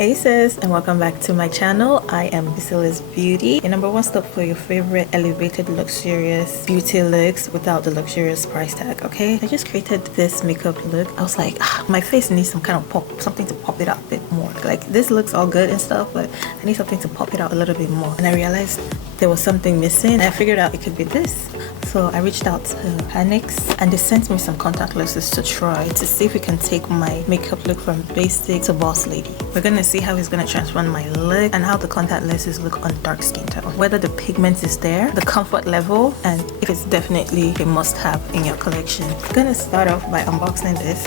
Hey sis, and welcome back to my channel. I am Bisolas Beauty, your number one stop for your favorite elevated luxurious beauty looks without the luxurious price tag. Okay, I just created this makeup look. I was like, my face needs some kind of pop, something to pop it out a bit more. Like this looks all good and stuff, but I need something to pop it out a little bit more. And I realized there was something missing, and I figured out it could be this. So I reached out to Haniix, and they sent me some contact lenses to try to see if we can take my makeup look from basic to boss lady. We're gonna see how it's gonna transform my look and how the contact lenses look on dark skin tone, whether the pigment is there, the comfort level, and if it's definitely a must-have in your collection. I'm gonna start off by unboxing this.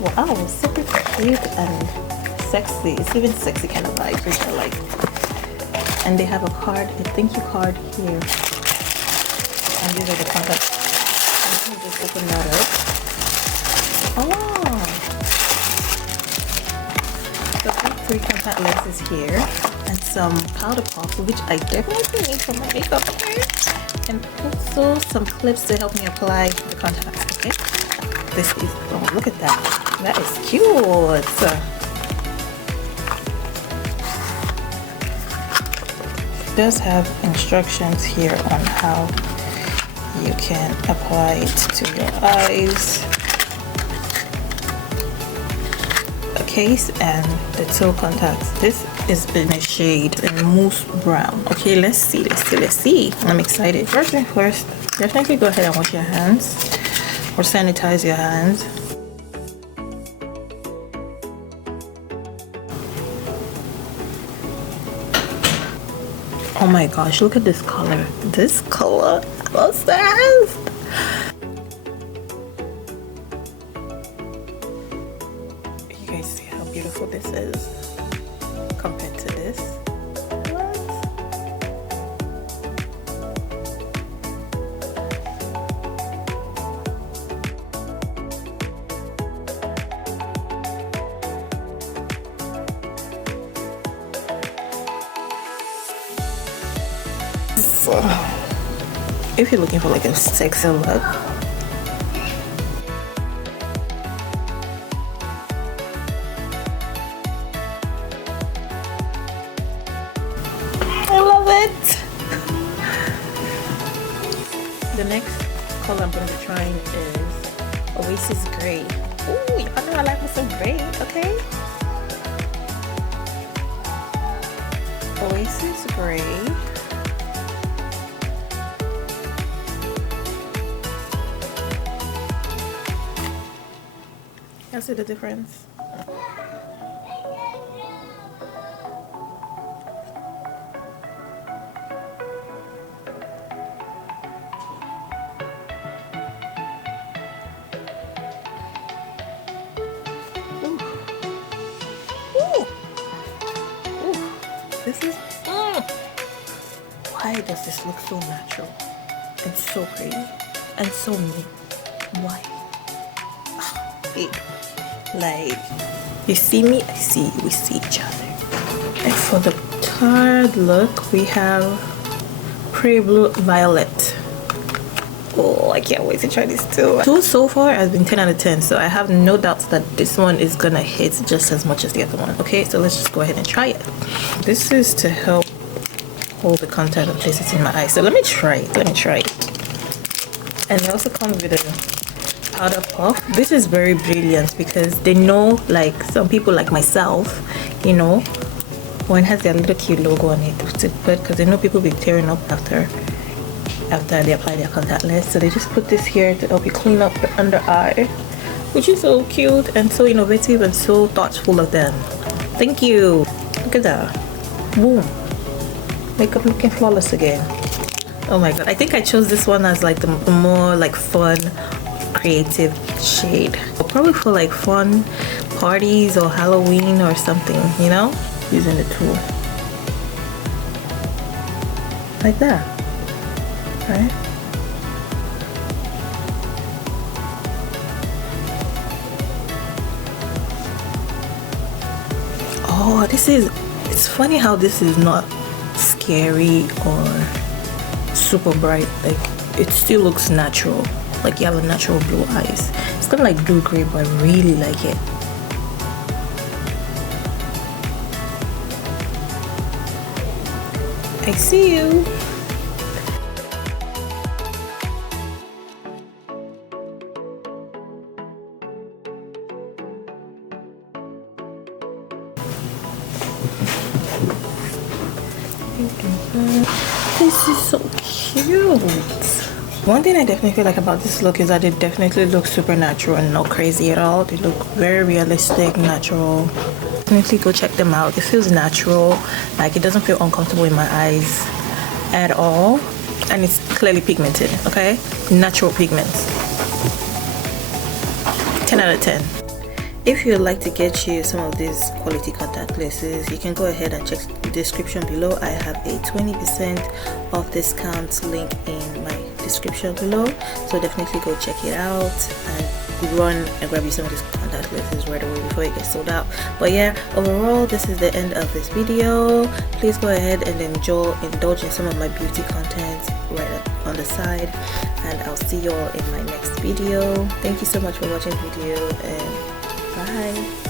Wow, super cute and sexy. It's even sexy kind of vibes, which I like. And they have a card, a thank you card here. And these are the contacts. Let me just open that up. Oh! So I have 3 contact lenses here and some powder puff, which I definitely need for my makeup, okay? And also some clips to help me apply the contacts, okay? This is, oh, look at that. That is cute. It does have instructions here on how you can apply it to your eyes, a case, and the 2 contacts. This is in a shade in Muse brown. Okay, let's see. I'm excited. First thing first, definitely go ahead and wash your hands or sanitize your hands. Oh my gosh, look at this color. This color, obsessed. You guys see how beautiful this is compared to this? What? So, if you're looking for like a sexy look, I love it. The next color I'm going to be trying is Oasis Gray. Ooh, y'all know I like me some gray, okay? Oasis Gray. You see the difference? Ooh. Ooh. Ooh. This is why does this look so natural and so pretty and so me? Why? Like, you see me, I see you, we see each other. And for the third look, we have Prairie Blue Violet. Oh, I can't wait to try this too. 2 so far has been 10 out of 10, so I have no doubts that this one is gonna hit just as much as the other one. Okay, so let's just go ahead and try it. This is to help hold the contact and place it in my eye. So let me try it. And it also comes with a powder puff. This is very brilliant because they know, like some people like myself, you know, when it has their little cute logo on it, to put, because they know people be tearing up after they apply their contact lens, so they just put this here to help you clean up the under eye, which is so cute and so innovative and so thoughtful of them. Thank you. Look at that. Boom. Makeup looking flawless again. Oh my god, I think I chose this one as like the more like fun, creative shade, probably for like fun parties or Halloween or something, you know, using the tool like that, right? Oh, it's funny how this is not scary or super bright. Like, it still looks natural. Like you have a natural blue eyes. It's kind of like blue gray, but I really like it. I see you. This is so cute. One thing I definitely feel like about this look is that it definitely looks super natural and not crazy at all. They look very realistic, natural. Definitely go check them out. It feels natural, like it doesn't feel uncomfortable in my eyes at all, and it's clearly pigmented. Okay, natural pigments. 10 out of 10. If you'd like to get you some of these quality contact lenses, you can go ahead and check the description below. I have a 20% off discount link in my description below, so definitely go check it out and run and grab you some of these contact lenses right away before it gets sold out. But yeah, overall, this is the end of this video. Please go ahead and indulge in some of my beauty content right up on the side, and I'll see you all in my next video. Thank you so much for watching the video, and bye.